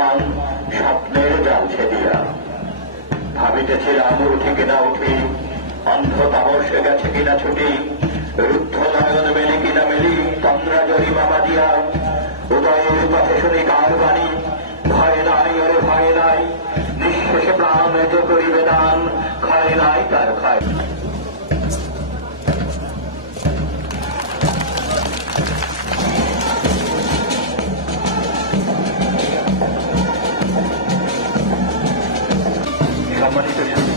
প্রাণ স্বপ্নের জাল ছেদিয়া ভাবিতেছিলাম উঠে কিনা উঠি, অন্ধ তামসে গেছে কিনা ছুটি, রুদ্ধ নয়ন মেলি কিনা মেলি, তন্দ্রা জরি বাবা দিয়া উদয়ের পথে শুনি কার বাণী, ভয় নাই ওরে ভয় নাই, নিঃশেষে প্রাণ যে করিবে দান, ক্ষয় নাই তার ক্ষয়। সম্মানিত সাথী,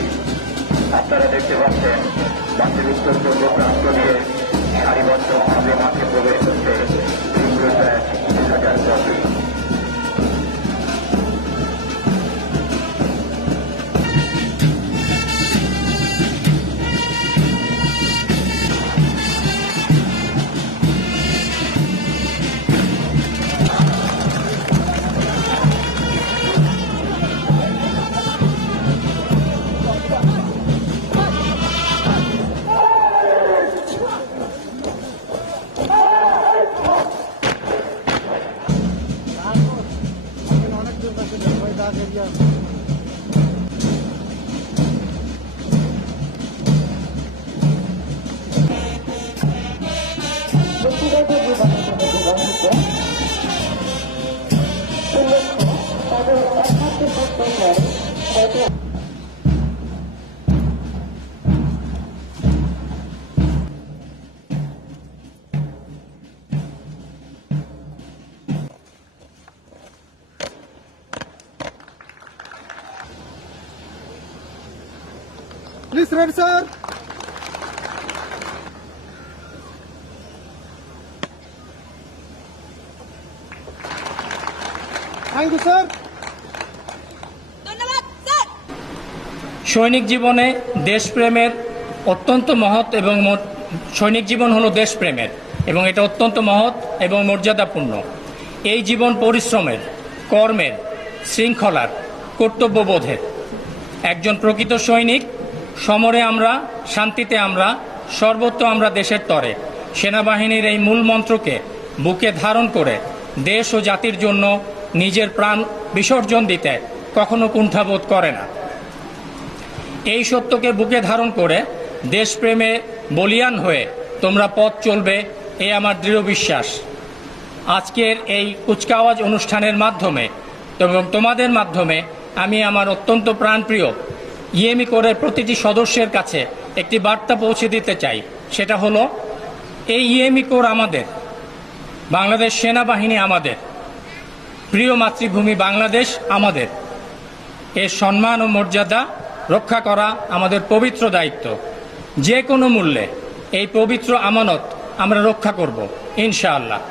আপনারা দেখতে পাচ্ছেন মাঠের উত্তর পূর্ব প্রান্ত দিয়ে সারিবদ্ধভাবে মাঠে প্রবেশ করছে 2000 trophy. Please ready, sir. Thank you, sir. সৈনিক জীবনে দেশপ্রেমের অত্যন্ত মহৎ এবং সৈনিক জীবন হলো দেশপ্রেমের এবং এটা অত্যন্ত মহৎ এবং মর্যাদাপূর্ণ। এই জীবন পরিশ্রমের, কর্মের, শৃঙ্খলার, কর্তব্যবোধের। একজন প্রকৃত সৈনিক সমরে আমরা, শান্তিতে আমরা, সর্বত্র আমরা দেশের তরে। সেনাবাহিনীর এই মূল মন্ত্রকে বুকে ধারণ করে দেশ ও জাতির জন্য নিজের প্রাণ বিসর্জন দিতে কখনো কুণ্ঠাবোধ করে না। এই সত্যকে বুকে ধারণ করে দেশপ্রেমে বলিয়ান হয়ে তোমরা পথ চলবে, এ আমার দৃঢ় বিশ্বাস। আজকের এই কুচকাওয়াজ অনুষ্ঠানের মাধ্যমে এবং তোমাদের মাধ্যমে আমি আমার অত্যন্ত প্রাণপ্রিয় ইএমই কোরের প্রতিটি সদস্যের কাছে একটি বার্তা পৌঁছে দিতে চাই। সেটা হলো, এই ইএমই কোর আমাদের, বাংলাদেশ সেনাবাহিনী আমাদের, প্রিয় মাতৃভূমি বাংলাদেশ আমাদের। এর সম্মান ও মর্যাদা রক্ষা করা আমাদের পবিত্র দায়িত্ব। যে কোনো মূল্যে এই পবিত্র আমানত আমরা রক্ষা করব ইনশাআল্লাহ।